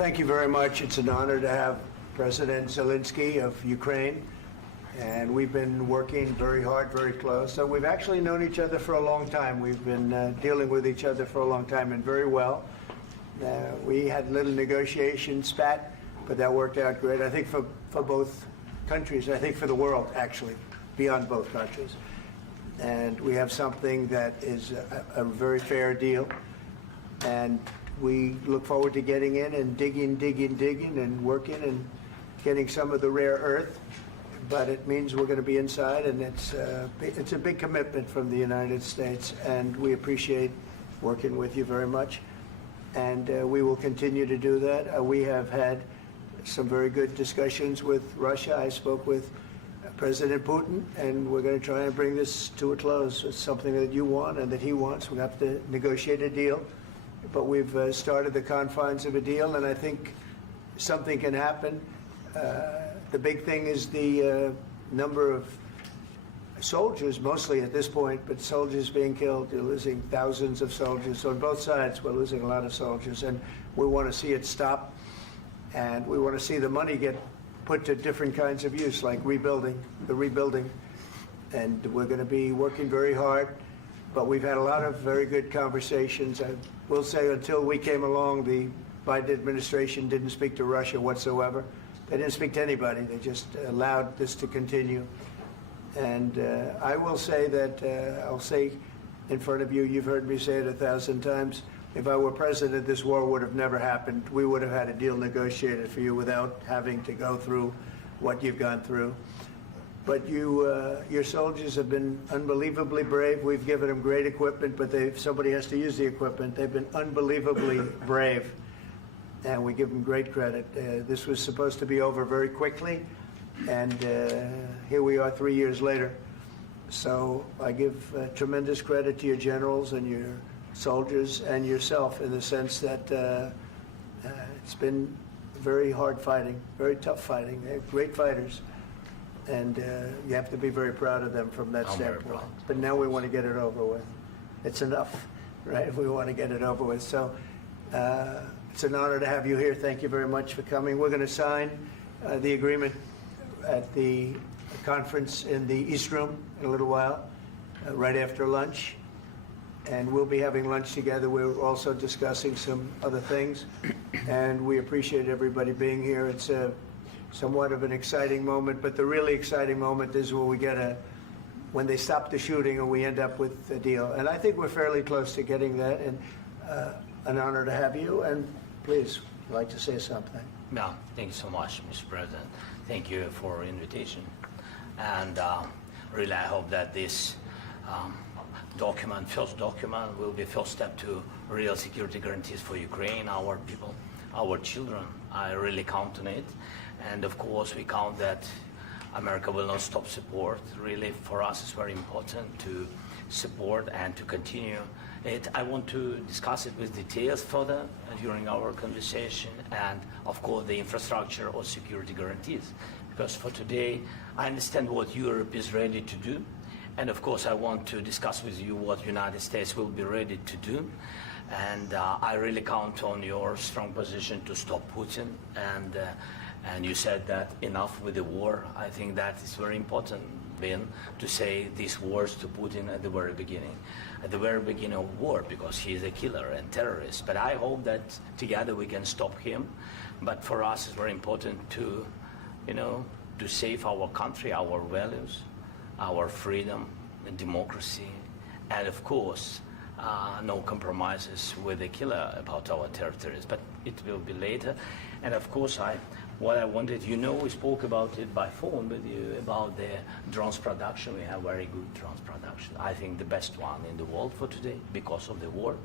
thank you very much. It's an honor to have President Zelensky of Ukraine, and we've been working very hard, very close. So we've actually known each other for a long time. We've been dealing with each other for a long time and very well. We had a little negotiation spat, but that worked out great. I think for both countries, I think for the world, actually, beyond both countries. And we have something that is a very fair deal. And we look forward to getting in and digging and working and getting some of the rare earth. But it means we're going to be inside, and it's a big commitment from the United States, and we appreciate working with you very much. And we will continue to do that. We have had some very good discussions with Russia. I spoke with President Putin, and we're going to try and bring this to a close. It's something that you want and that he wants. We have to negotiate a deal. But we've started the confines of a deal, and I think something can happen. The big thing is the number of soldiers, mostly at this point, but soldiers being killed. You're losing thousands of soldiers. So on both sides, we're losing a lot of soldiers, and we want to see it stop. And we want to see the money get put to different kinds of use, like rebuilding. And we're going to be working very hard. But we've had a lot of very good conversations. I will say until we came along, the Biden administration didn't speak to Russia whatsoever. They didn't speak to anybody. They just allowed this to continue. And I will say that, I'll say in front of you, you've heard me say it 1,000 times, if I were president, this war would have never happened. We would have had a deal negotiated for you without having to go through what you've gone through. But your soldiers have been unbelievably brave. We've given them great equipment, but somebody has to use the equipment. They've been unbelievably brave, and we give them great credit. This was supposed to be over very quickly, and here we are 3 years later. So I give tremendous credit to your generals and your soldiers and yourself in the sense that it's been very hard fighting, very tough fighting. They're great fighters. And you have to be very proud of them from that standpoint. But now we want to get it over with. It's enough, right? We want to get it over with. So it's an honor to have you here. Thank you very much for coming. We're going to sign the agreement at the conference in the East Room in a little while, right after lunch. And we'll be having lunch together. We're also discussing some other things. And we appreciate everybody being here. It's somewhat of an exciting moment, but the really exciting moment is when they stop the shooting and we end up with a deal. And I think we're fairly close to getting that, and an honor to have you. And please, I'd like to say something. Yeah, thank you so much, Mr. President. Thank you for invitation. And really, I hope that this first document, will be first step to real security guarantees for Ukraine, our people, our children. I really count on it. And of course, we count that America will not stop support. Really, for us, it's very important to support and to continue it. I want to discuss it with details further during our conversation, and of course, the infrastructure or security guarantees. Because for today, I understand what Europe is ready to do. And of course, I want to discuss with you what the United States will be ready to do. And I really count on your strong position to stop Putin. And you said that enough with the war. I think that is very important, Ben, to say these words to Putin at the very beginning of war, because he is a killer and terrorist. But I hope that together we can stop him. But for us, it's very important to, to save our country, our values, our freedom and democracy, and of course, no compromises with the killer about our territories. But it will be later. And of course, what I wanted, we spoke about it by phone with you, about the drones production. We have very good drones production. I think the best one in the world for today because of the war.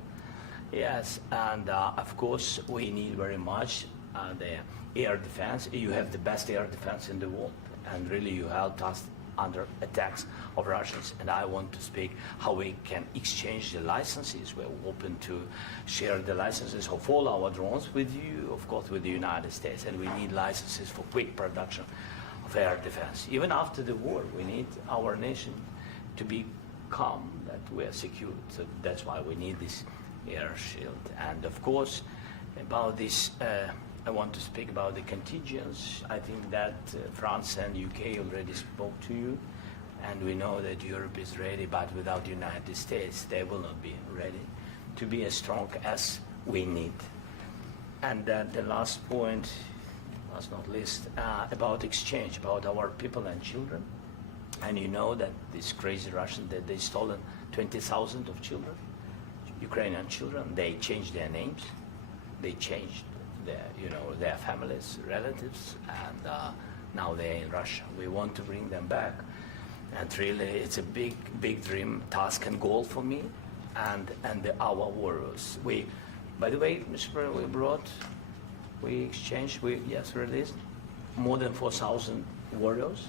Yes, and of course, we need very much the air defense. You have the best air defense in the world, and really you helped us under attacks of Russians. And I want to speak how we can exchange the licenses. We're open to share the licenses of all our drones with you, of course, with the United States. And we need licenses for quick production of air defense. Even after the war, we need our nation to be calm, that we are secure. So that's why we need this air shield. And of course, about this I want to speak about the contingents. I think that France and UK already spoke to you, and we know that Europe is ready, but without the United States, they will not be ready to be as strong as we need. And the last point, last not least, about exchange, about our people and children. And you know that these crazy Russians, that they stolen 20,000 of children, Ukrainian children. They changed their names, they changed their families, relatives, and now they're in Russia. We want to bring them back, and really, it's a big dream, task, and goal for me, and our warriors. By the way, Mr. President, we exchanged, released more than 4,000 warriors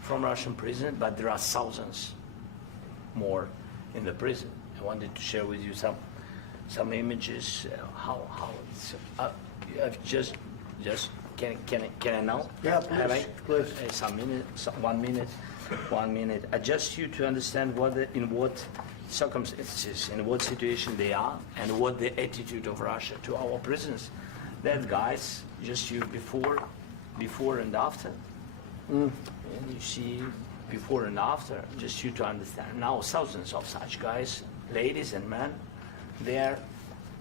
from Russian prison, but there are thousands more in the prison. I wanted to share with you some images. How it's can I now? Yeah, Have I? please. Some minute, 1 minute, 1 minute. Just you to understand in what circumstances, in what situation they are, and what the attitude of Russia to our prisoners. That guys, just you before and after. And you see before and after, just you to understand. Now thousands of such guys, ladies and men, there,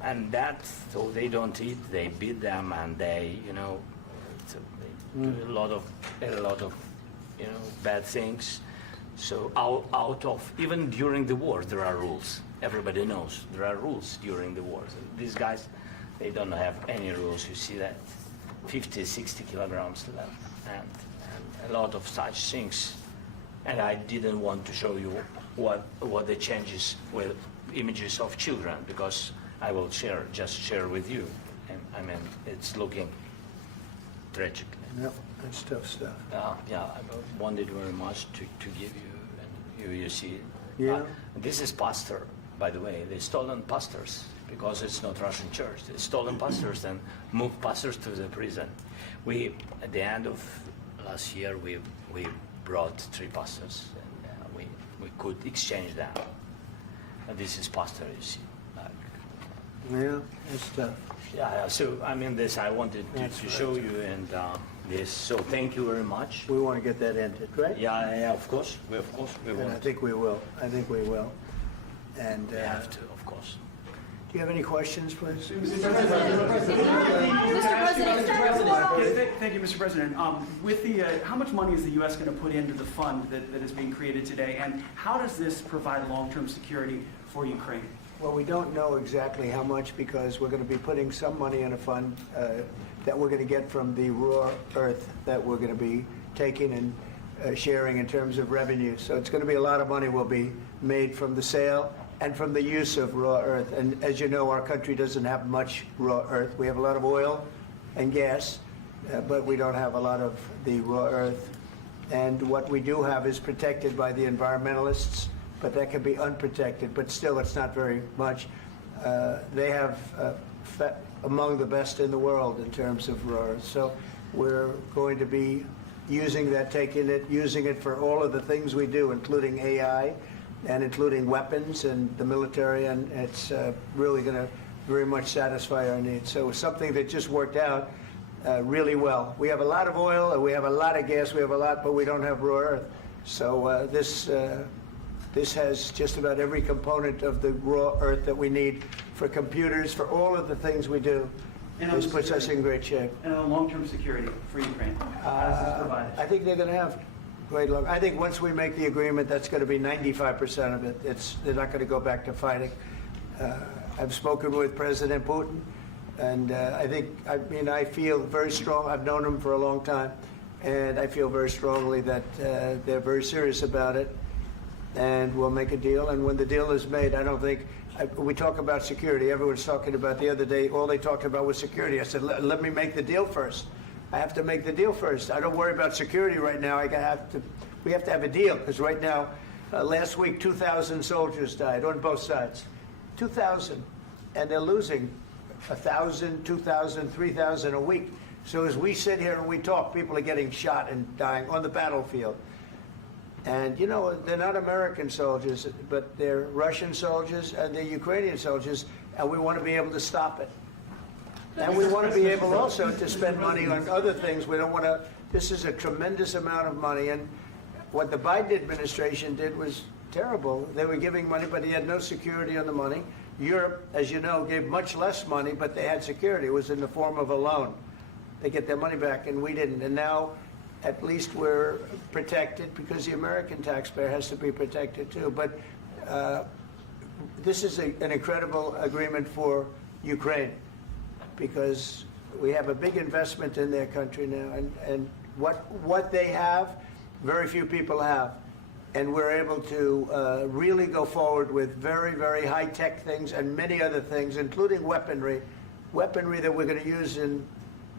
and that, so they don't eat, they beat them, and they do a lot of bad things. So out of, even during the war, there are rules. Everybody knows there are rules during the war. These guys, they don't have any rules. You see that 50, 60 kilograms left, and a lot of such things. And I didn't want to show you what the changes with images of children, because I will just share with you. And I mean, it's looking tragic. Yep, that's tough stuff. I wanted very much to give you, and you see. Yeah. This is pastor, by the way. They stolen pastors because it's not Russian church. They stolen pastors and moved pastors to the prison. At the end of last year, we brought 3 pastors, and we could exchange them. And this is pastor, you see. Yeah, that's tough. Yeah. So I mean, this I wanted to show you, and this. So thank you very much. We want to get that ended, right? Yeah, of course. We And will. I think we will. And We have to, of course. do you have any questions, please? Thank you, Mr. President. With the, how much money is the U.S. going to put into the fund that is being created today, and how does this provide long-term security for Ukraine? Well, we don't know exactly how much, because we're going to be putting some money in a fund that we're going to get from the raw earth that we're going to be taking and sharing in terms of revenue. So it's going to be a lot of money will be made from the sale and from the use of raw earth. And as you know, our country doesn't have much raw earth. We have a lot of oil and gas, but we don't have a lot of the raw earth. And what we do have is protected by the environmentalists, but that can be unprotected. But still, it's not very much. They have among the best in the world in terms of raw earth. So we're going to be using that, using it for all of the things we do, including AI, and including weapons and the military, and it's really going to very much satisfy our needs. So it's something that just worked out really well. We have a lot of oil, and we have a lot of gas, we have a lot, but we don't have raw earth. So this has just about every component of the raw earth that we need for computers, for all of the things we do. This puts us in great shape. And on long-term security for Ukraine, how does this provide it? I think they're going to have great luck. I think once we make the agreement, that's going to be 95% of it. They're not going to go back to fighting. I've spoken with President Putin, and I feel very strong. I've known him for a long time, and I feel very strongly that they're very serious about it, and we'll make a deal. And when the deal is made, I don't think, we talk about security. Everyone's talking about the other day, all they talked about was security. I said, let me make the deal first. I have to make the deal first. I don't worry about security right now. We have to have a deal, because right now, last week, 2,000 soldiers died on both sides. 2,000. And they're losing 1,000, 2,000, 3,000 a week. So as we sit here and we talk, people are getting shot and dying on the battlefield. And, you know, they're not American soldiers, but they're Russian soldiers and they're Ukrainian soldiers, and we want to be able to stop it. And we want to be able also to spend money on other things. We don't want to, this is a tremendous amount of money. And what the Biden administration did was terrible. They were giving money, but he had no security on the money. Europe, as you know, gave much less money, but they had security. It was in the form of a loan. They get their money back, and we didn't. And now, at least we're protected because the American taxpayer has to be protected too. But this is an incredible agreement for Ukraine because we have a big investment in their country now, and what they have, very few people have. And we're able to really go forward with very, very high-tech things and many other things, including weaponry that we're going to use in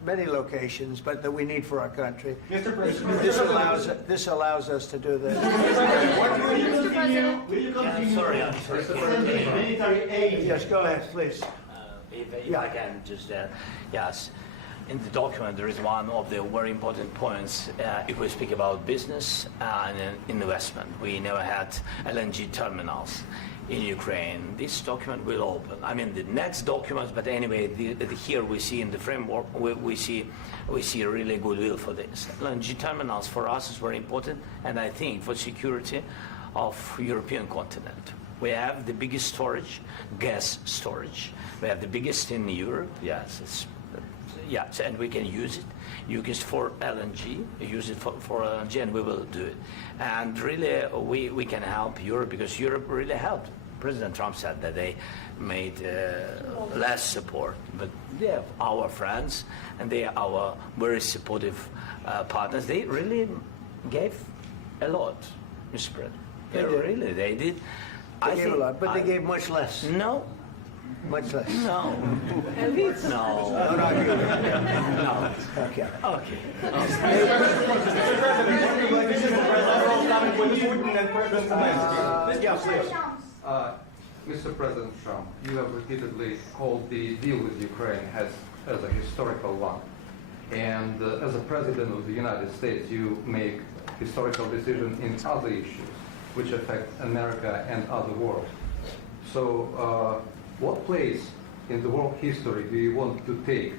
many locations, but that we need for our country. Mr. President, This allows us to do this. will you continue I'm sorry. sending military aid? Yes, go ahead, please. If I can just, yes. In the document, there is one of the very important points. If we speak about business and investment, we never had LNG terminals in Ukraine. This document will open. I mean, the next document, but anyway, here we see in the framework, we see really goodwill for this. LNG terminals for us is very important, and I think for security of European continent. We have the biggest storage, gas storage. We have the biggest in Europe. Yes, yes, and we can use it. Use it for LNG. Use it for LNG, and we will do it. And really, we can help Europe because Europe really helped. President Trump said that they made less support, but they are our friends and they are our very supportive partners. They really gave a lot, Mr. President. They did. They gave a lot, but they gave much less. No. Much less. No. No. No, not you. No. Okay. Okay. Mr. President Trump, you have repeatedly called the deal with Ukraine as a historical one. And as a President of the United States, you make historical decisions in other issues which affect America and other world. So what place in the world history do you want to take?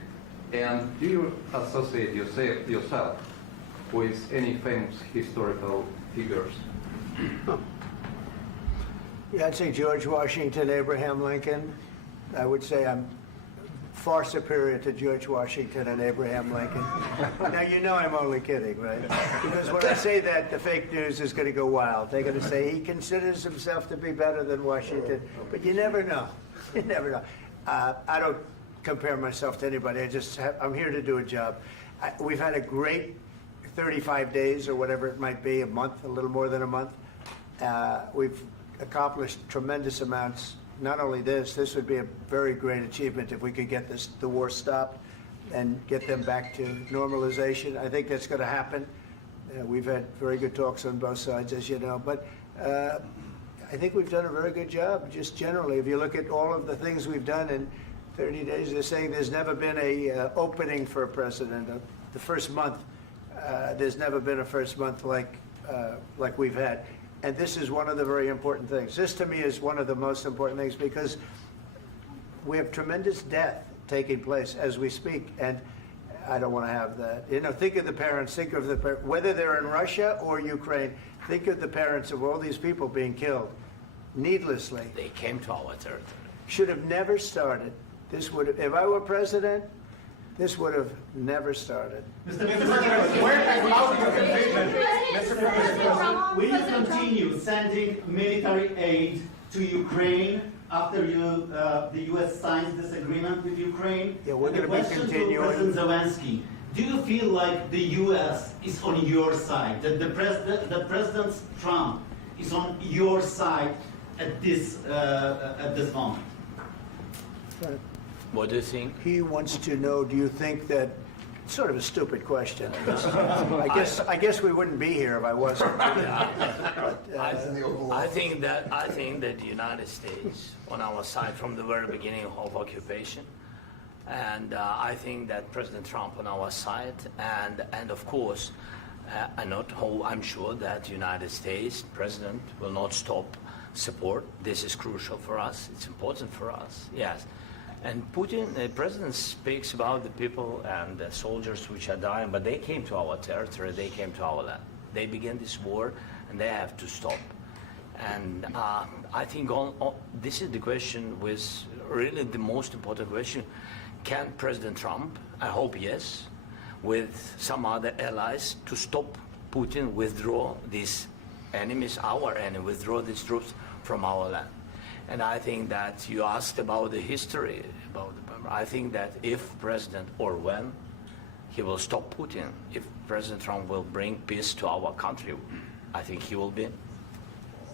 And do you associate yourself with any famous historical figures? Yeah, I'd say George Washington, Abraham Lincoln. I would say I'm far superior to George Washington and Abraham Lincoln. Now, you know I'm only kidding, right? Because when I say that, the fake news is going to go wild. They're going to say he considers himself to be better than Washington. But you never know. You never know. I don't compare myself to anybody. I'm here to do a job. We've had a great 35 days or whatever it might be, a month, a little more than a month. We've accomplished tremendous amounts. Not only this would be a very great achievement if we could get the war stopped and get them back to normalization. I think that's going to happen. We've had very good talks on both sides, as you know. But I think we've done a very good job, just generally. If you look at all of the things we've done in 30 days, they're saying there's never been a opening for a president. The first month, there's never been a first month like we've had. And this is one of the very important things. This, to me, is one of the most important things because we have tremendous death taking place as we speak, and I don't want to have that. You know, think of the parents, whether they're in Russia or Ukraine, think of the parents of all these people being killed needlessly. They came to our territory. Should have never started. This would have, if I were president, this would have never started. Mr. President, where has out your commitment? Mr. President, will you continue sending military aid to Ukraine after the U.S. signs this agreement with Ukraine? Yeah, we're And the going to be question continuing. to President Zelensky, do you feel like the U.S. is on your side, that the President Trump is on your side at this moment? What do you think? He wants to know, do you think that, sort of a stupid question, I guess. I guess we wouldn't be here if I wasn't. I think that the United States on our side from the very beginning of occupation, and I think that President Trump on our side, and of course, I'm sure that the United States President will not stop support. This is crucial for us. It's important for us. Yes. And Putin, the president speaks about the people and the soldiers which are dying, but they came to our territory, they came to our land. They began this war, and they have to stop. And I think this is the question, with really the most important question. Can President Trump, I hope yes, with some other allies, to stop Putin, withdraw these enemies, our enemy, withdraw these troops from our land? And I think that you asked about the history, I think that if President, or when, he will stop Putin, if President Trump will bring peace to our country, I think he will be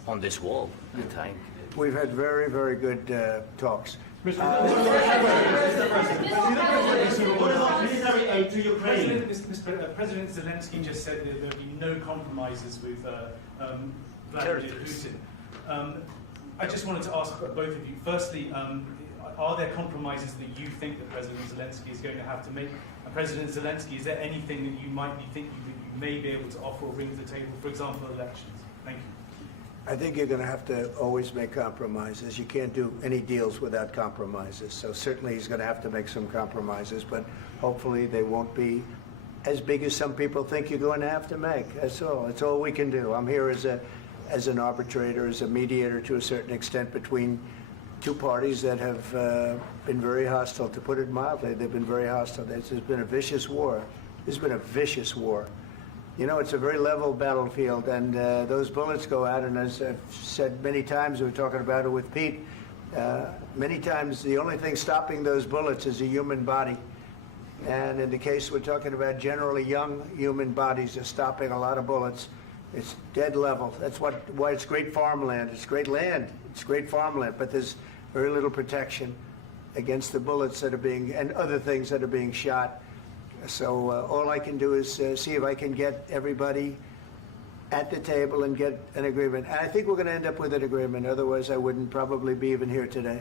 on this wall. I think. We've had very, very good talks. What about military aid to Ukraine? President Zelensky just said that there will be no compromises with Vladimir Putin. I just wanted to ask both of you, firstly, are there compromises that you think that President Zelensky is going to have to make? And President Zelensky, is there anything that you might be thinking that you may be able to offer or bring to the table, for example, elections? Thank you. I think you're going to have to always make compromises. You can't do any deals without compromises. So certainly he's going to have to make some compromises, but hopefully they won't be as big as some people think you're going to have to make. That's all. That's all we can do. I'm here as an arbitrator, as a mediator to a certain extent between two parties that have been very hostile. To put it mildly, they've been very hostile. This has been a vicious war. This has been a vicious war. You know, it's a very level battlefield, and those bullets go out, and as I've said many times, we were talking about it with Pete, many times the only thing stopping those bullets is a human body. And in the case we're talking about, generally young human bodies are stopping a lot of bullets. It's dead level. That's why it's great farmland. It's great land. It's great farmland, but there's very little protection against the bullets that are being, and other things that are being shot. So all I can do is see if I can get everybody at the table and get an agreement. And I think we're going to end up with an agreement. Otherwise, I wouldn't probably be even here today.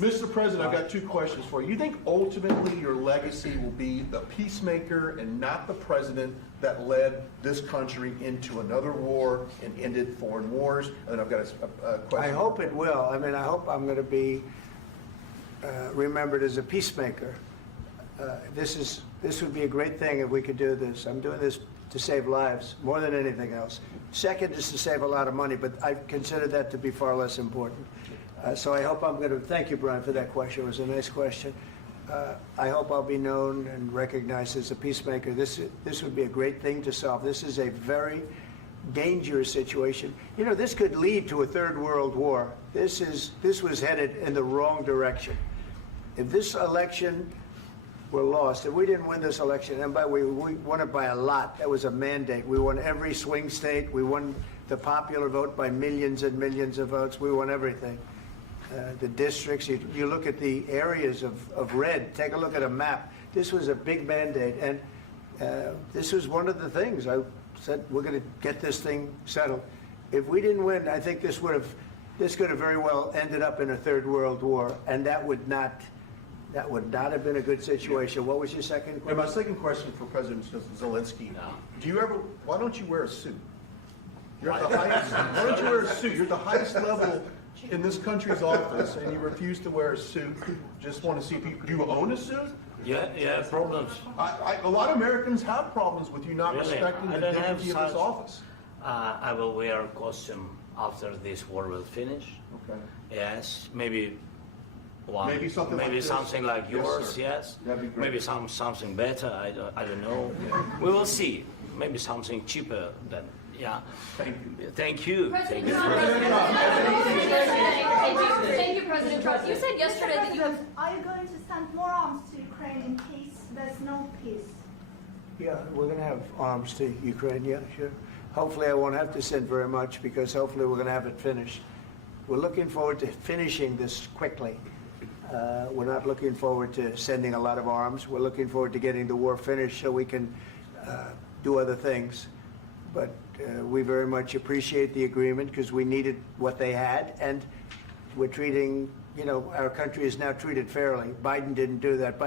Mr. President, I've got two questions for you. You think ultimately your legacy will be the peacemaker and not the president that led this country into another war and ended foreign wars? And I've got a question. I hope it will. I mean, I hope I'm going to be remembered as a peacemaker. This would be a great thing if we could do this. I'm doing this to save lives more than anything else. Second is to save a lot of money, but I consider that to be far less important. So I hope I'm going to, thank you, Brian, for that question. It was a nice question. I hope I'll be known and recognized as a peacemaker. This would be a great thing to solve. This is a very dangerous situation. You know, this could lead to a third world war. This was headed in the wrong direction. If this election were lost, if we didn't win this election, and by the way, we won it by a lot. That was a mandate. We won every swing state. We won the popular vote by millions and millions of votes. We won everything. The districts, you look at the areas of red, take a look at a map. This was a big mandate, and this was one of the things. I said, we're going to get this thing settled. If we didn't win, I think this could have very well ended up in a third world war, and that would not have been a good situation. What was your second question? And my second question for President Zelensky, why don't you wear a suit? You're at the highest, why don't you wear a suit? You're at the highest level in this country's office, and you refuse to wear a suit. Just want to see if do you own a suit? Yeah, problems. A lot of Americans have problems with you not Really? respecting the dignity of this office. I will wear a costume after this war will finish. Okay. Yes, maybe one. Maybe something like this. Something like Yes, yours. sir. Yes. That'd be great. Maybe something better. I don't know. We will see. Maybe something cheaper than. Yeah. Thank you. Thank you. President Thank you. Trump, Thank you, President Trump. You said yesterday that you have. Are you going to send more arms to Ukraine in case there's no peace? Yeah, we're going to have arms to Ukraine, yeah, sure. Hopefully I won't have to send very much, because hopefully we're going to have it finished. We're looking forward to finishing this quickly. We're not looking forward to sending a lot of arms. We're looking forward to getting the war finished so we can do other things. But we very much appreciate the agreement, because we needed what they had, and we're treating, you know, our country is now treated fairly. Biden didn't do that.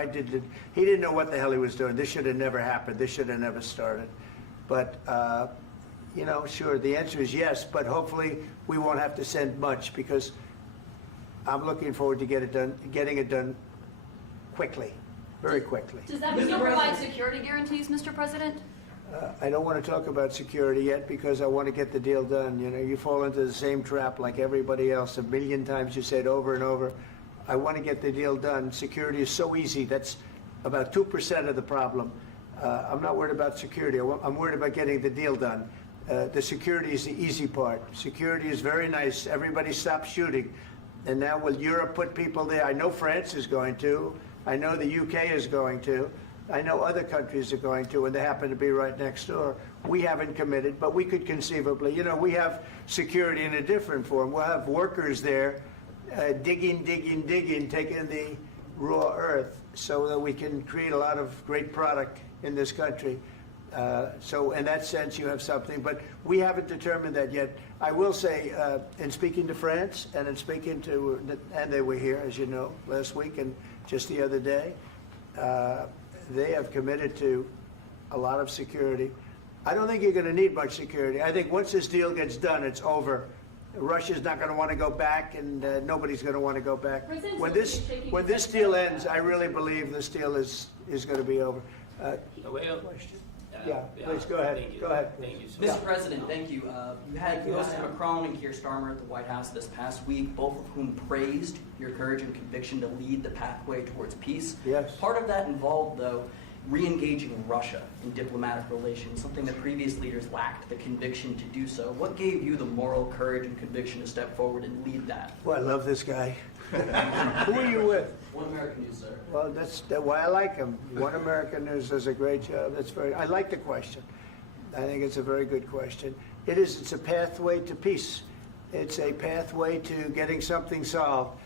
He didn't know what the hell he was doing. This should have never happened. This should have never started. But you know, sure, the answer is yes, but hopefully we won't have to send much because I'm looking forward to getting it done quickly, very quickly. Does that mean you'll provide security guarantees, Mr. President? I don't want to talk about security yet because I want to get the deal done. You know, you fall into the same trap like everybody else. A million times you say it over and over. I want to get the deal done. Security is so easy. That's about 2% of the problem. I'm not worried about security. I'm worried about getting the deal done. The security is the easy part. Security is very nice. Everybody stopped shooting. And now will Europe put people there? I know France is going to. I know the UK is going to. I know other countries are going to, and they happen to be right next door. We haven't committed, but we could conceivably. You know, we have security in a different form. We'll have workers there digging, taking the raw earth so that we can create a lot of great product in this country. So in that sense, you have something, but we haven't determined that yet. I will say, in speaking to France and in speaking to, and they were here, as you know, last week and just the other day, they have committed to a lot of security. I don't think you're going to need much security. I think once this deal gets done, it's over. Russia's not going to want to go back, and nobody's going to want to go back. When this deal ends, I really believe this deal is going to be over. Question? Yeah, please go ahead. Thank you. Go ahead. Thank you. Yeah. Mr. President, thank you. You had Mr. Macron and Keir Starmer at the White House this past week, both of whom praised your courage and conviction to lead the pathway towards peace. Yes. Part of that involved, though, re-engaging Russia in diplomatic relations, something that previous leaders lacked the conviction to do so. What gave you the moral courage and conviction to step forward and lead that? Well, I love this guy. Who are you with? One American News, sir. Well, that's why I like him. One American News does a great job. I like the question. I think it's a very good question. It's a pathway to peace. It's a pathway to getting something solved.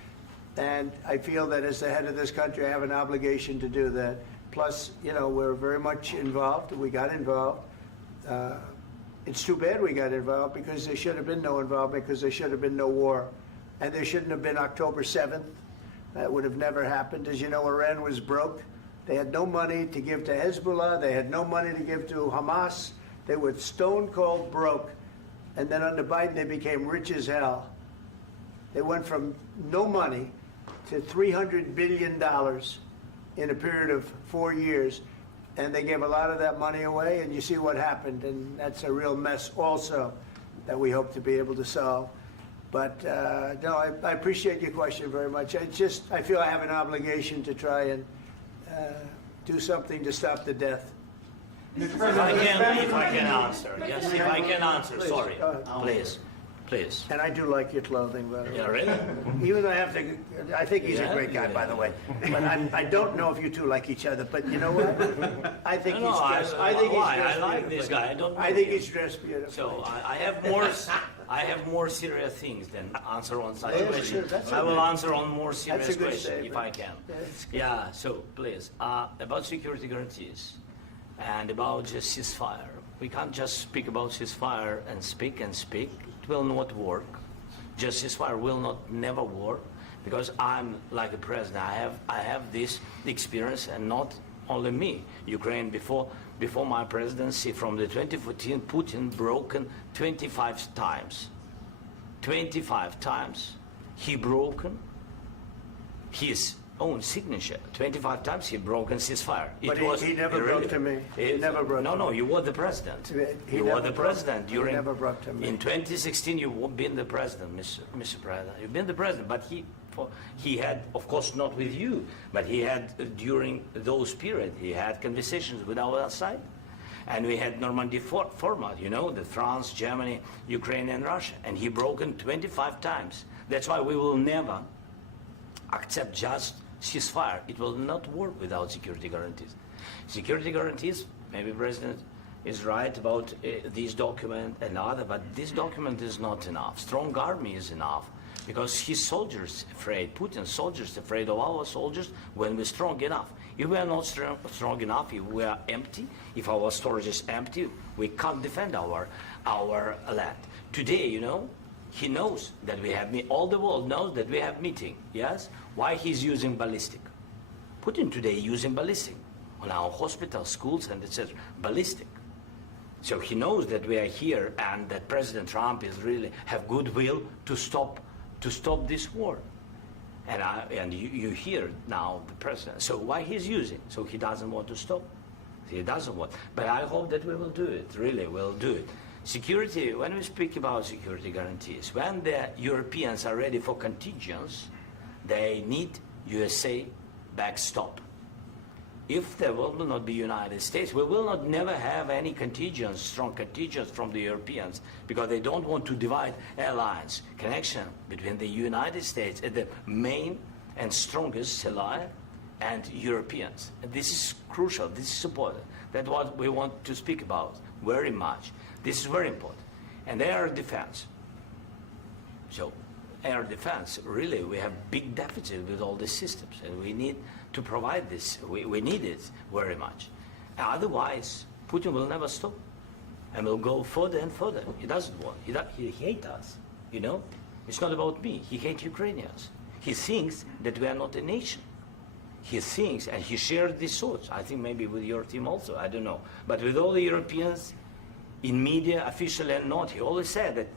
And I feel that as the head of this country, I have an obligation to do that. Plus, you know, we're very much involved. We got involved. It's too bad we got involved because there should have been no involvement because there should have been no war. And there shouldn't have been October 7th. That would have never happened. As you know, Iran was broke. They had no money to give to Hezbollah. They had no money to give to Hamas. They were stone cold broke. And then under Biden, they became rich as hell. They went from no money to $300 billion in a period of 4 years. And they gave a lot of that money away, and you see what happened. And that's a real mess also that we hope to be able to solve. But no, I appreciate your question very much. I feel I have an obligation to try and do something to stop the death. If I can answer, yes, if I can answer, Please, sorry, go ahead. please. And I do like your clothing, by the way. Yeah, really? Even though I think he's Yeah, a great guy, yeah. by the way. But I don't know if you two like each other. But you know what? I think he's dressed. I think he's dressed I like beautifully. this guy. I don't know I think him. he's dressed beautifully. So I have more serious things than answer on such Yeah, question. sure, that's I will okay. answer on more serious That's a good question if statement. I can. Yeah, that's good. Yeah, so please, about security guarantees and about just ceasefire. We can't just speak about ceasefire and speak. It will not work. Just ceasefire will never work because I'm like a president. I have this experience, and not only me. Ukraine before my presidency, from the 2014, Putin broken 25 times. 25 times he broken his own signature. 25 times he broken ceasefire. But he never broke to me. He never broke to me. No, you were the president. You were the president during. He never broke to me. In 2016, you've been the president, Mr. President. You've been the president, but he had, of course, not with you, but he had during those periods, he had conversations with our side. And we had Normandy format, you know, the France, Germany, Ukraine, and Russia. And he broken 25 times. That's why we will never accept just ceasefire. It will not work without security guarantees. Security guarantees, maybe President is right about this document and other, but this document is not enough. Strong army is enough because his soldiers afraid, Putin's soldiers afraid of our soldiers when we're strong enough. If we are not strong enough, if we are empty, if our storage is empty, we can't defend our land. Today, you know, he knows that we have all the world knows that we have meeting, yes? Why he's using ballistic? Putin today using ballistic on our hospitals, schools, and etc. Ballistic. So he knows that we are here and that President Trump is really have goodwill to stop this war. And you hear now the president. So why he's using? So he doesn't want to stop. He doesn't want. But I hope that we will do it. Really, we'll do it. Security. When we speak about security guarantees, when the Europeans are ready for contingents, they need USA backstop. If there will not be United States, we will not never have any contingents, strong contingents from the Europeans, because they don't want to divide alliance connection between the United States as the main and strongest ally and Europeans. And this is crucial, this is important. That's what we want to speak about very much. This is very important. And air defense. So air defense, really, we have big deficit with all these systems, and we need to provide this. We need it very much. Otherwise, Putin will never stop, and will go further and further. He doesn't want. He hates us. You know, it's not about me. He hates Ukrainians. He thinks that we are not a nation. He thinks, and he shares these thoughts. I think maybe with your team also. I don't know, but with all the Europeans, in media, officially and not, he always said that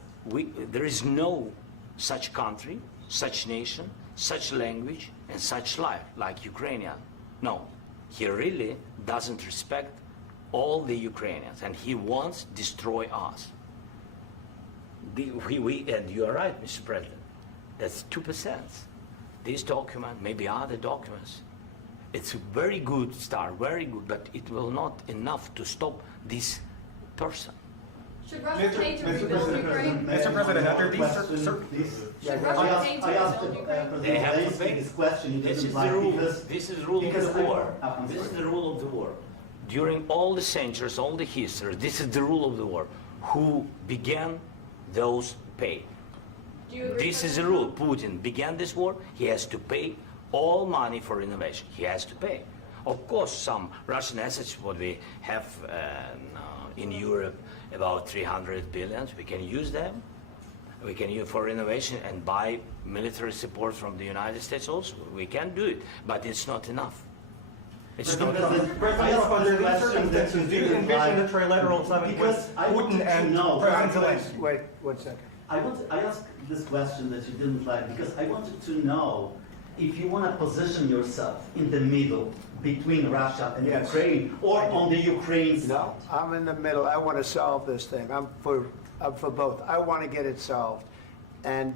there is no such country, such nation, such language, and such life like Ukrainian. No, he really doesn't respect all the Ukrainians, and he wants to destroy us. And you are right, Mr. President. That's 2%. This document, maybe other documents, it's a very good start, very good, but it will not enough to stop this person. Should Russia pay to rebuild Ukraine? Mr. President, under these Should Russia pay to I asked rebuild Ukraine? They have to Zelensky pay. this question. He This doesn't is the like rule. because This is the rule of because the war. I'm This is sorry. the rule of the war. During all the centuries, all the history, this is the rule of the war. Who began, those pay. Do you agree? This is the rule. Putin began this war. He has to pay all money for innovation. He has to pay. Of course, some Russian assets, what we have in Europe, about 300 billion, we can use them. We can use for innovation and buy military support from the United States also. We can do it, but it's not enough. It's not enough. President, under these circumstances, do you envision a trilateral summit with Putin and President Zelensky? Wait 1 second. I asked this question that you didn't like because I wanted to know if you want to position yourself in the middle between Russia and Yes. Ukraine or on the Ukraine's No, I'm in the middle. I want to solve this thing. I'm for both. I want to get it solved. And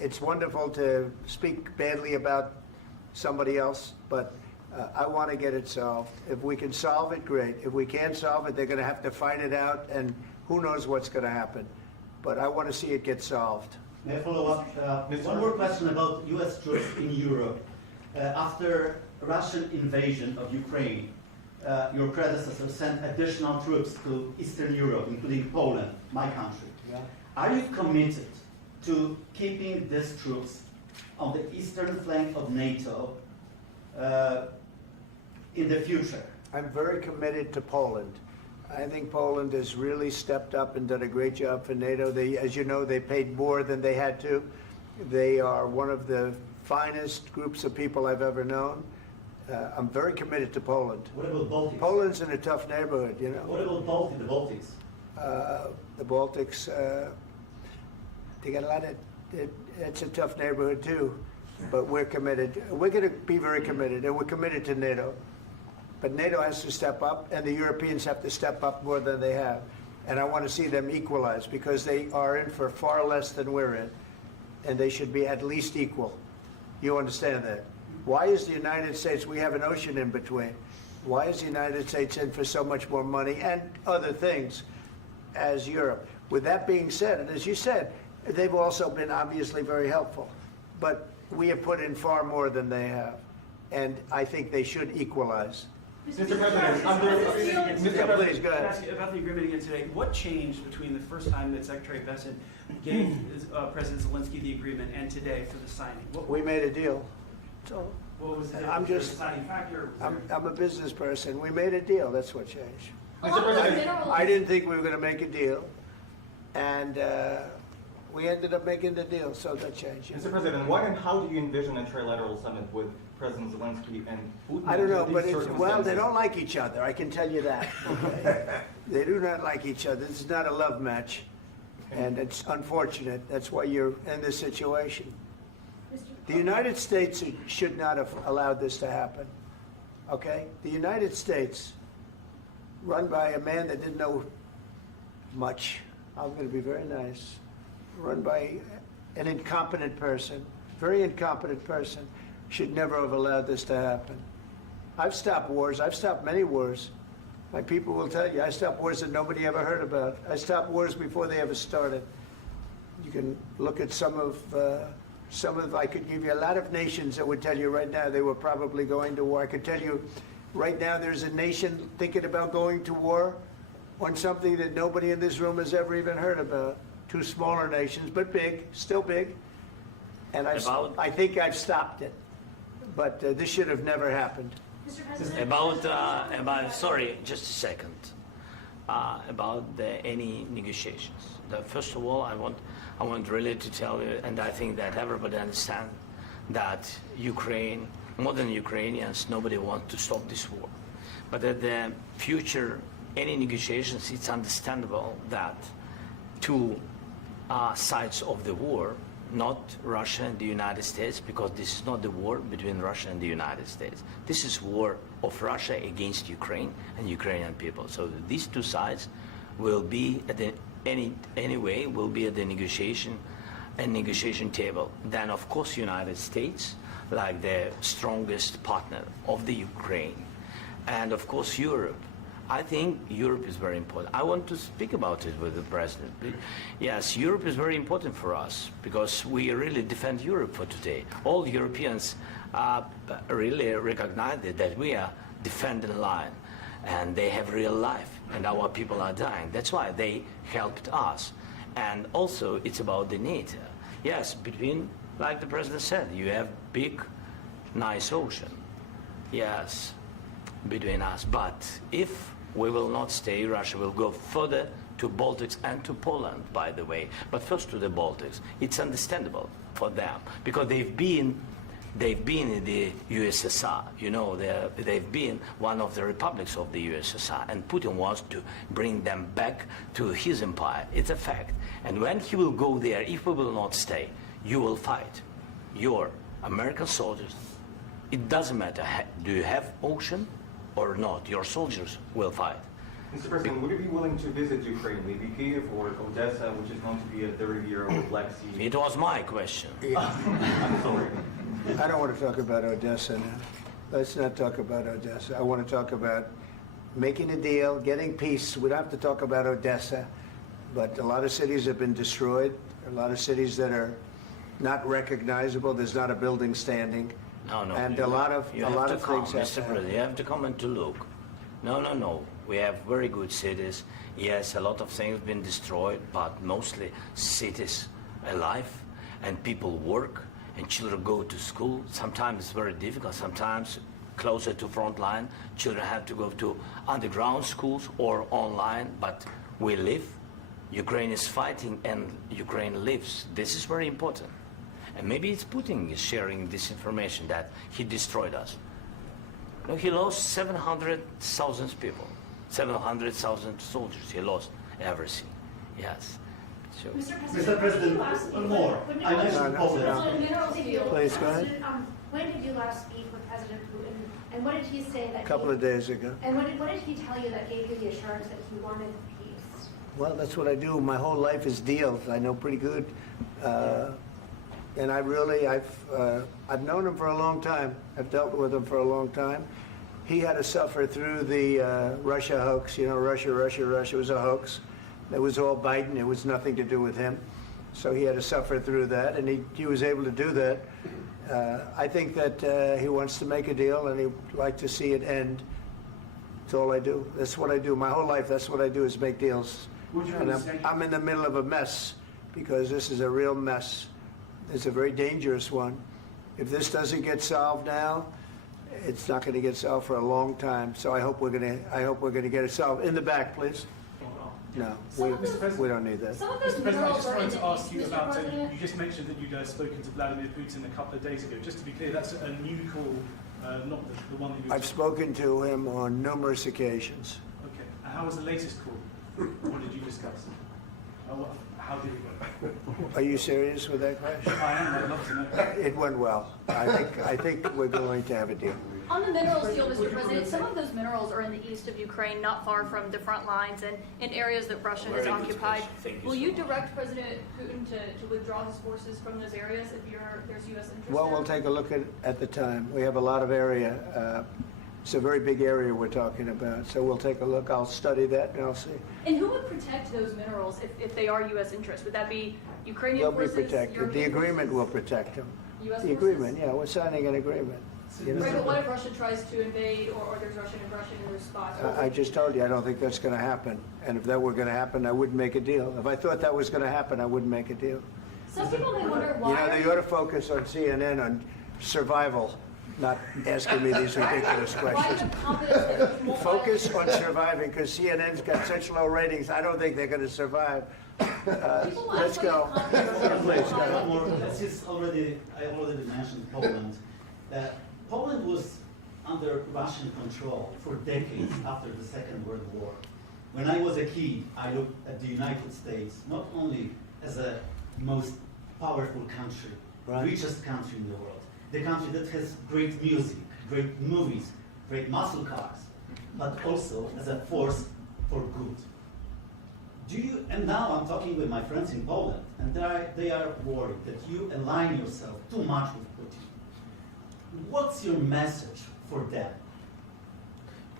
it's wonderful to speak badly about somebody else, but I want to get it solved. If we can solve it, great. If we can't solve it, they're going to have to fight it out, and who knows what's going to happen. But I want to see it get solved. May I follow up? One more question about U.S. troops in Europe. After Russian invasion of Ukraine, your predecessor sent additional troops to Eastern Europe, including Poland, my country. Yeah. Are you committed to keeping these troops on the eastern flank of NATO in the future? I'm very committed to Poland. I think Poland has really stepped up and done a great job for NATO. They, as you know, they paid more than they had to. They are one of the finest groups of people I've ever known. I'm very committed to Poland. What about Baltics? Poland's in a tough neighborhood, you know. What about the Baltics? The Baltics, they got a lot of, it's a tough neighborhood too, but we're committed. We're going to be very committed, and we're committed to NATO. But NATO has to step up, and the Europeans have to step up more than they have. And I want to see them equalize, because they are in for far less than we're in, and they should be at least equal. You understand that? Why is the United States, we have an ocean in between, why is the United States in for so much more money and other things as Europe? With that being said, and as you said, they've also been obviously very helpful, but we have put in far more than they have, and I think they should equalize. Mr. President, Please, go can I ahead. ask you about the agreement again today? What changed between the first time that Secretary Bessent gave President Zelensky the agreement and today for the signing? We made a deal. So What was the I'm difference? just- Was there a deciding factor? Was there- I'm a business person. We made a deal. That's what changed. Along with minerals. I didn't think we were going to make a deal, and we ended up making the deal, so that changed. Mr. President, what and how do you envision a trilateral summit with President Zelensky and Putin? I don't know, under but these well, they circumstances? don't like each other. I can tell you that. Okay? They do not like each other. This is not a love match, and it's unfortunate. That's why you're in this situation. The United States should not have allowed this to happen, okay? The United States, run by a man that didn't know much, I'm going to be very nice, run by an incompetent person, very incompetent person, should never have allowed this to happen. I've stopped wars. I've stopped many wars. My people will tell you, I stopped wars that nobody ever heard about. I stopped wars before they ever started. You can look at some of, I could give you a lot of nations that would tell you right now they were probably going to war. I could tell you right now there's a nation thinking about going to war on something that nobody in this room has ever even heard about. Two smaller nations, but big, still big. And I think I've stopped it. But this should have never happened. Mr. President. About sorry, just a second. About any negotiations. First of all, I want really to tell you, and I think that everybody understands that Ukraine, modern Ukrainians, nobody wants to stop this war. But at the future, any negotiations, it's understandable that two sides of the war, not Russia and the United States, because this is not the war between Russia and the United States. This is war of Russia against Ukraine and Ukrainian people. So these two sides will be at the anyway will be at the negotiation table. Then of course United States, like the strongest partner of the Ukraine, and of course Europe. I think Europe is very important. I want to speak about it with the president. Yes, Europe is very important for us because we really defend Europe for today. All Europeans really recognize that we are defending the line, and they have real life, and our people are dying. That's why they helped us. And also, it's about the NATO. Yes, between, like the president said, you have big, nice ocean. Yes, between us. But if we will not stay, Russia will go further to Baltics and to Poland, by the way. But first to the Baltics. It's understandable for them because they've been in the USSR. You know, they've been one of the republics of the USSR, and Putin wants to bring them back to his empire. It's a fact. And when he will go there, if we will not stay, you will fight. Your American soldiers, it doesn't matter, do you have ocean or not, your soldiers will fight. Mr. President, would you be willing to visit Ukraine, maybe Kyiv or Odessa, which is known to be a dirty area of the Black Sea? It was my question. I'm sorry. I don't want to talk about Odessa now. Let's not talk about Odessa. I want to talk about making a deal, getting peace. We don't have to talk about Odessa, but a lot of cities have been destroyed. A lot of cities that are not recognizable. There's not a building standing. No. And a lot of things have Mr. President, you have to come and to look. No. We have very good cities. Yes, a lot of things have been destroyed, but mostly cities alive, and people work, and children go to school. Sometimes it's very difficult. Sometimes closer to front line, children have to go to underground schools or online, but we live. Ukraine is fighting, and Ukraine lives. This is very important. And maybe it's Putin is sharing this information that he destroyed us. No, he lost 700,000 people, 700,000 soldiers. He lost everything. Yes. So. Mr. President, one more. I mentioned Poland. Please, go ahead. When did you last speak with President Putin, and what did he say that? A couple of days ago. And what did he tell you that gave you the assurance that he wanted peace? Well, that's what I do. My whole life is deals. I know pretty good. And I've known him for a long time. I've dealt with him for a long time. He had to suffer through the Russia hoax. You know, Russia was a hoax. It was all Biden. It was nothing to do with him. So he had to suffer through that, and he was able to do that. I think that he wants to make a deal, and he'd like to see it end. That's all I do. That's what I do. My whole life, that's what I do is make deals. And I'm in the middle of a mess because this is a real mess. It's a very dangerous one. If this doesn't get solved now, it's not going to get solved for a long time. So I hope we're going to get it solved. In the back, please. No, we don't need that. Mr. President, I just wanted to ask you about, you just mentioned that you'd spoken to Vladimir Putin a couple of days ago. Just to be clear, that's a new call, not the one that you... I've spoken to him on numerous occasions. Okay. How was the latest call? What did you discuss? How did it go? Are you serious with that question? I am. I'd love to know. It went well. I think we're going to have a deal. On the minerals deal, Mr. President, some of those minerals are in the east of Ukraine, not far from the front lines and in areas that Russia has Very good occupied. question. Thank you Will so you much. direct President Putin to withdraw his forces from those areas if there's U.S. interest Well, there? we'll take a look at the time. We have a lot of area. It's a very big area we're talking about. So we'll take a look. I'll study that and I'll see. And who would protect those minerals if they are U.S. interests? Would that be Ukrainian They'll be forces? protected. The European agreement will forces? protect them. U.S. The forces? agreement, yeah, we're signing an agreement. You Right, know? but what if Russia tries to invade or there's Russian aggression in their spots? I just told you, I don't think that's going to happen. And if that were going to happen, I wouldn't make a deal. If I thought that was going to happen, I wouldn't make a deal. Some people may wonder You why. know, they ought to focus on CNN on survival, not asking me these ridiculous Why questions. the confidence that you won't Focus on surviving, because CNN's got such low ratings, I don't think they're going to survive. People will Let's ask why go. the confidence Please, that go. you won't allow This is already, I already mentioned Poland. Poland was under Russian control for decades after the Second World War. When I was a kid, I looked at the United States not only as a most powerful country, Right. richest country in the world, the country that has great music, great movies, great muscle cars, but also as a force for good. And now I'm talking with my friends in Poland, and they are worried that you align yourself too much with Putin. What's your message for them?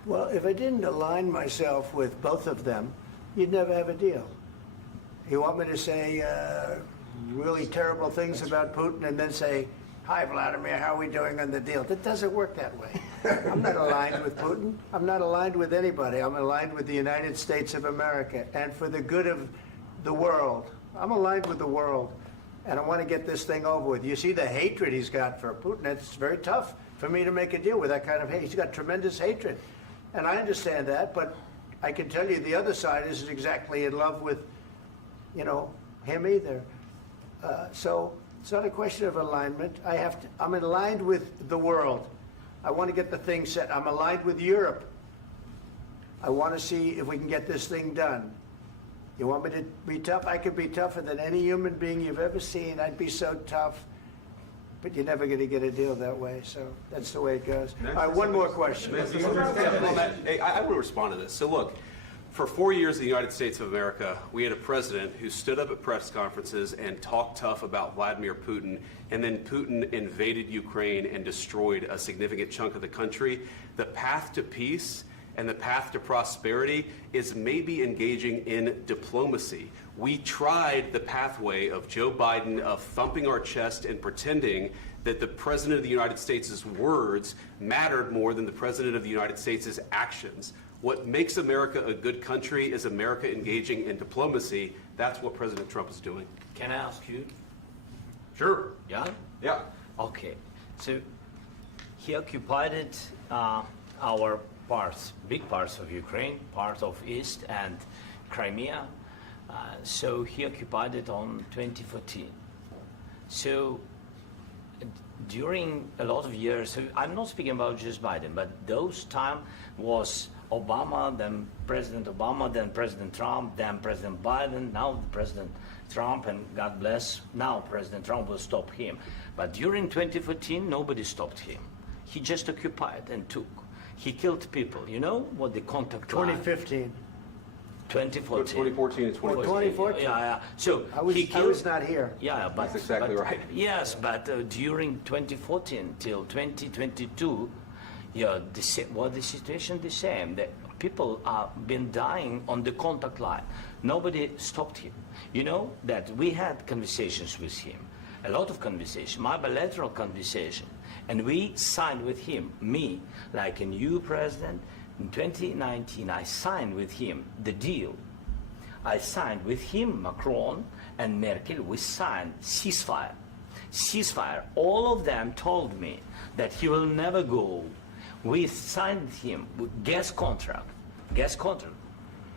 Well, if I didn't align myself with both of them, you'd never have a deal. You want me to say really terrible things about Putin and then say, "Hi, Vladimir, how are we doing on the deal?" That doesn't work that way. I'm not aligned with Putin. I'm not aligned with anybody. I'm aligned with the United States of America and for the good of the world. I'm aligned with the world, and I want to get this thing over with. You see the hatred he's got for Putin. It's very tough for me to make a deal with that kind of hate. He's got tremendous hatred, and I understand that, but I can tell you the other side isn't exactly in love with, him either. So it's not a question of alignment. I'm aligned with the world. I want to get the thing set. I'm aligned with Europe. I want to see if we can get this thing done. You want me to be tough? I could be tougher than any human being you've ever seen. I'd be so tough. But you're never going to get a deal that way. So that's the way it goes. All right, one more question. I will respond to this. So look, for 4 years in the United States of America, we had a president who stood up at press conferences and talked tough about Vladimir Putin, and then Putin invaded Ukraine and destroyed a significant chunk of the country. The path to peace and the path to prosperity is maybe engaging in diplomacy. We tried the pathway of Joe Biden of thumping our chest and pretending that the President of the United States' words mattered more than the President of the United States' actions. What makes America a good country is America engaging in diplomacy. That's what President Trump is doing. Can I ask you? Sure. Yeah? Yeah. Okay. So he occupied our parts, big parts of Ukraine, part of East and Crimea. So he occupied it on 2014. So during a lot of years, so I'm not speaking about just Biden, but those time was Obama, then President Obama, then President Trump, then President Biden, now President Trump, and God bless, now President Trump will stop him. But during 2014, nobody stopped him. He just occupied and took. He killed people. You know what the contact line? 2015. 2014. 2014 and 2015. 2014. Yeah. So I was not here. Yeah, but That's exactly right. Yes, but during 2014 till 2022, the situation the same. The people have been dying on the contact line. Nobody stopped him. You know that we had conversations with him, a lot of conversation, my bilateral conversation, and we signed with him, me, like a new president. In 2019, I signed with him the deal. I signed with him, Macron and Merkel, we signed ceasefire. Ceasefire. All of them told me that he will never go. We signed him with gas contract. Gas contract.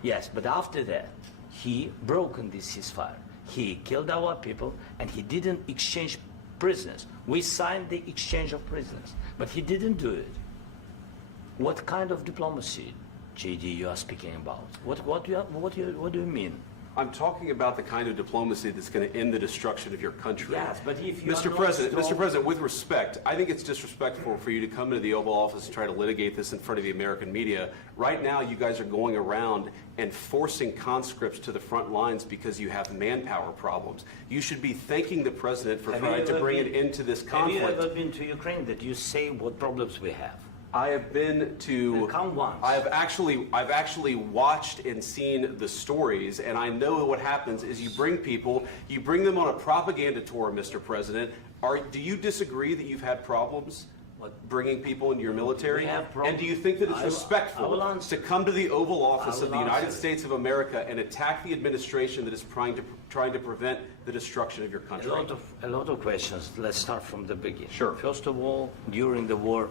Yes, but after that, he broken this ceasefire. He killed our people and he didn't exchange prisoners. We signed the exchange of prisoners, but he didn't do it. What kind of diplomacy JD, you are speaking about? What do you mean? I'm talking about the kind of diplomacy that's going to end the destruction of your country. Yes, but if you Mr. are not President, strong- Mr. President, with respect, I think it's disrespectful for you to come into the Oval Office and try to litigate this in front of the American media. Right now, you guys are going around and forcing conscripts to the front lines because you have manpower problems. You should be thanking the President for trying to bring an end to this conflict. Have you ever been to Ukraine that you say what problems we have? I have been to. Come once. I've actually watched and seen the stories, and I know what happens is you bring them on a propaganda tour, Mr. President. Do you disagree that you've had problems bringing people into your military? We have problems. And do you think that it's I will respectful answer. to come to the Oval Office I of will the United answer. States of America and attack the administration that is trying to prevent the destruction of your country? A lot of questions. Let's start from the beginning. Sure. First of all, during the war,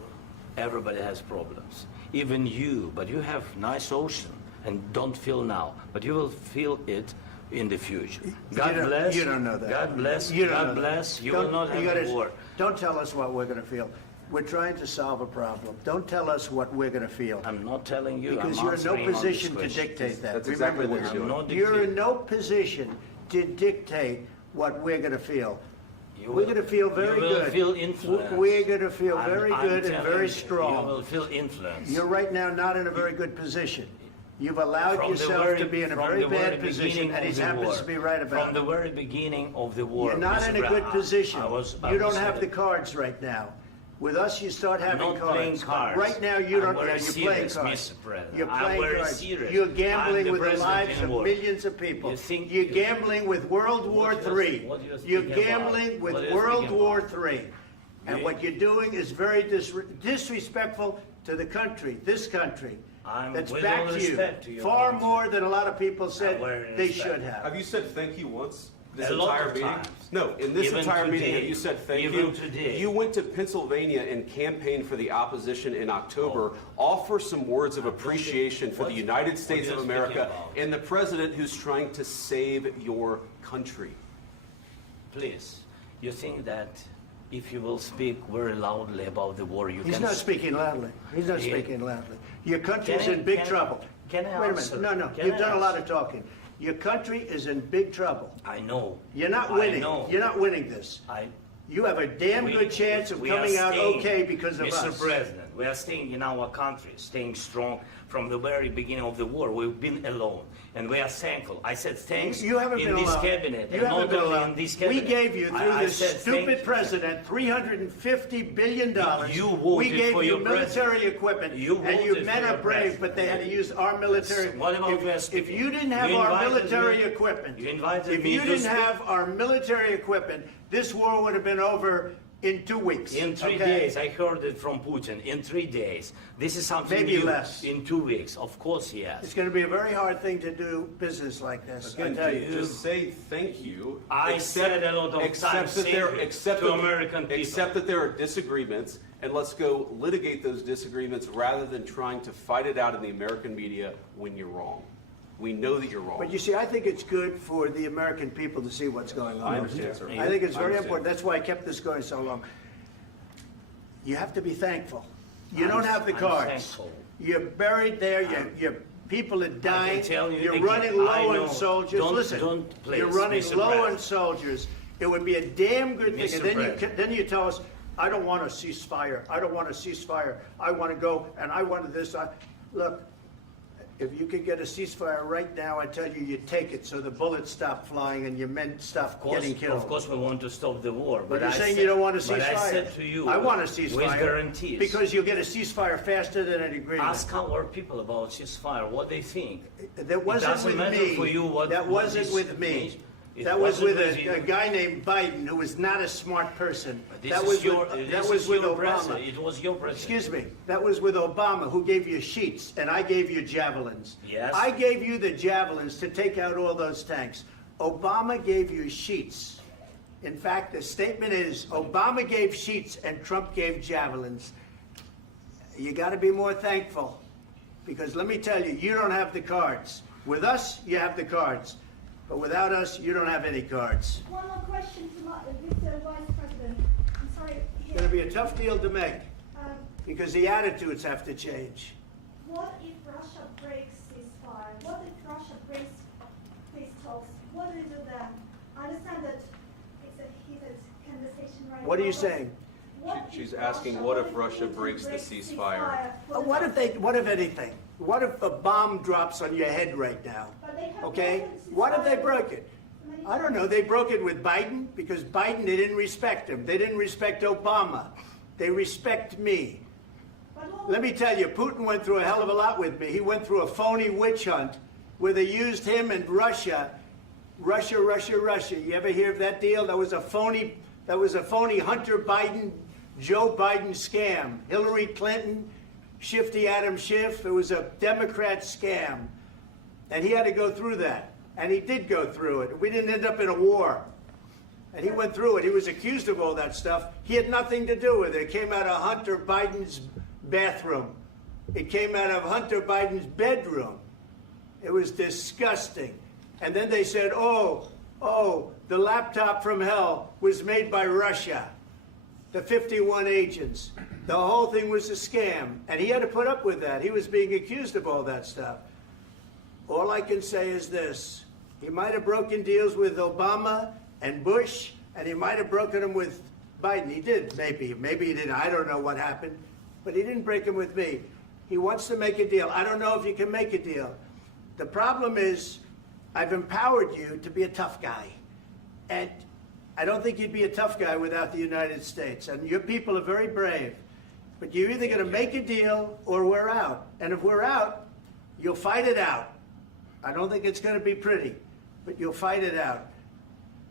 everybody has problems. Even you, but you have nice ocean and don't feel now, but you will feel it in the future. God bless. You don't know that. God bless. You don't God know that. bless. You Don't- will not have gotta- a war. Don't tell us what we're going to feel. We're trying to solve a problem. Don't tell us what we're going to feel. I'm not telling you. Because I'm you're in no answering on this position to question. dictate that. That's Remember exactly what this. you're doing. I'm not You're dictating. in no position to dictate what we're going to feel. You We're will- going to feel very you will good. feel influenced. We're going to feel very I'm good and telling very you, strong. You will feel influence. You're right now not in a very good position. You've allowed From the yourself very- to be in a from very the very bad position, beginning and he of the happens war. to be right about From the it. very beginning of the war. You're not Mr. in a good Brown, position. I You don't was have the cards right now. With us, you start having not playing cards. cards. Right now, you I'm don't. very You're playing serious, cards. Mr. President. You're I'm playing very cards. serious. You're I'm gambling the with the president lives in of war. millions of people. You think You're you- gambling with World War What you're- III. what you're You're speaking gambling about? with What you're World speaking War about? III. And You- what you're doing is very disrespectful to the country, this country. I'm That's with back all to you. respect to your Far country. more than a lot of people said very they respect. should have. Have you said thank you once? This A lot entire of meeting? times. No, in this Even entire meeting, today. have you said thank Even you? today. You went to Pennsylvania and campaigned for the opposition in October. Offer some words of appreciation for the United States what of are you America speaking about? and the president who's trying to save your country. Please, you think that if you will speak very loudly about the war, you He's can... not speaking loudly. He's not Yeah. speaking loudly. Your country's Can I- in big can I- trouble. can I Wait a answer? minute. No, Can you've I done a lot answer? of talking. Your country is in big trouble. I know. You're not I winning. know. You're not winning this. You have a damn We- good chance of we are coming out staying, okay because of Mr. us. President, we are staying in our country, staying strong from the very beginning of the war. We've been alone, and we are thankful. I said thanks You haven't in been this alone. cabinet, You and haven't not been only alone. in this We cabinet. gave you, through I this said thank stupid you. president, $350 billion. You voted We gave for you your military president. equipment, You and you voted men for are your brave, president. but they had to use our military. What about you If speaking? you didn't have You our invited military me- equipment, you invited if me you to didn't speak. have our military equipment, this war would have been over in 2 weeks. In 3 okay? days, I heard it from Putin. In 3 days, this is something Maybe new. less. In 2 weeks, of course, yes. It's going to be a very hard thing to do business like this. I Again, tell you. just say thank you. I said a lot of accept times that there, thank you accept to that- American people. Accept that there are disagreements, and let's go litigate those disagreements rather than trying to fight it out in the American media when you're wrong. We know that you're wrong. But you see, I think it's good for the American people to see what's going on. I understand, sir. I think it's I very understand. important. That's why I kept this going so long. You have to be thankful. You I'm- don't have the I'm cards. thankful. You're buried there. Your people are dying. tell you You're again, running I low know. on soldiers. Don't- Listen, don't please, you're running Mr. low on President. soldiers. It would be a damn good thing. Mr. And then President. then you tell us, I don't want a ceasefire. I don't want a ceasefire. I want to go and I want this. Look, if you could get a ceasefire right now, I tell you, you take it so the bullets stop flying and your men stop getting killed. Of course, we want to stop the war. But you're I saying said- you don't want a ceasefire. But I said to you, I want a with ceasefire. guarantees. Because you'll get a ceasefire faster than an agreement. Ask our people about ceasefire, what they think. That wasn't doesn't with matter me. for you what- That what wasn't this with me. means. It That was wasn't with with you. a guy named Biden, who was not a smart person. This That is was your, with, this that was is with your Obama. president. It was your president. Excuse me. That was with Obama, who gave you sheets, and I gave you javelins. Yes. I gave you the javelins to take out all those tanks. Obama gave you sheets. In fact, the statement is Obama gave sheets and Trump gave javelins. You got to be more thankful, because let me tell you, you don't have the cards. With us, you have the cards. But without us, you don't have any cards. One more question to Mr. Vice President. I'm sorry. It's going to be a tough deal to make, Um, because the attitudes have to change. what if Russia breaks ceasefire? What if Russia breaks peace talks? What do we do then? I understand that it's a heated conversation right now. What are you but saying? She's asking, what if Russia breaks the ceasefire? What if anything? What if a bomb drops on your head right now? Okay? What if they broke it? I don't know. They broke it with Biden because Biden, they didn't respect him. They didn't respect Obama. They respect me. Let me tell you, Putin went through a hell of a lot with me. He went through a phony witch hunt where they used him and Russia. Russia. You ever hear of that deal? That was a phony Hunter Biden, Joe Biden scam. Hillary Clinton, Shifty Adam Schiff. It was a Democrat scam. And he had to go through that. And he did go through it. We didn't end up in a war. And he went through it. He was accused of all that stuff. He had nothing to do with it. It came out of Hunter Biden's bathroom. It came out of Hunter Biden's bedroom. It was disgusting. And then they said, oh, the laptop from hell was made by Russia. The 51 agents. The whole thing was a scam. And he had to put up with that. He was being accused of all that stuff. All I can say is this. He might have broken deals with Obama and Bush, and he might have broken them with Biden. He did, maybe. Maybe he didn't. I don't know what happened. But he didn't break them with me. He wants to make a deal. I don't know if you can make a deal. The problem is I've empowered you to be a tough guy. And I don't think you'd be a tough guy without the United States. And your people are very brave. But you're either going to make a deal or we're out. And if we're out, you'll fight it out. I don't think it's going to be pretty, but you'll fight it out.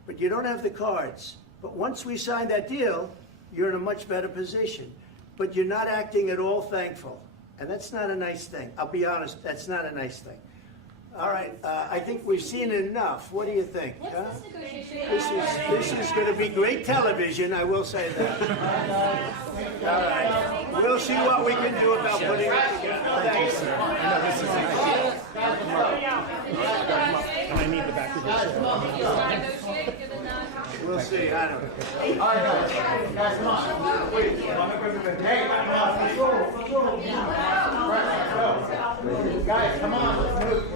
But you don't have the cards. But once we sign that deal, you're in a much better position. But you're not acting at all thankful. And that's not a nice thing. I'll be honest, that's not a nice thing. All right, I think we've seen enough. What do you think? Huh? This is going to be great television, I will say that. All right. We'll see what we can do about putting it together. Thanks. And I need the back of We'll see. I don't know. All right, guys, come on. Wait. Hey, guys, come on. Let's move.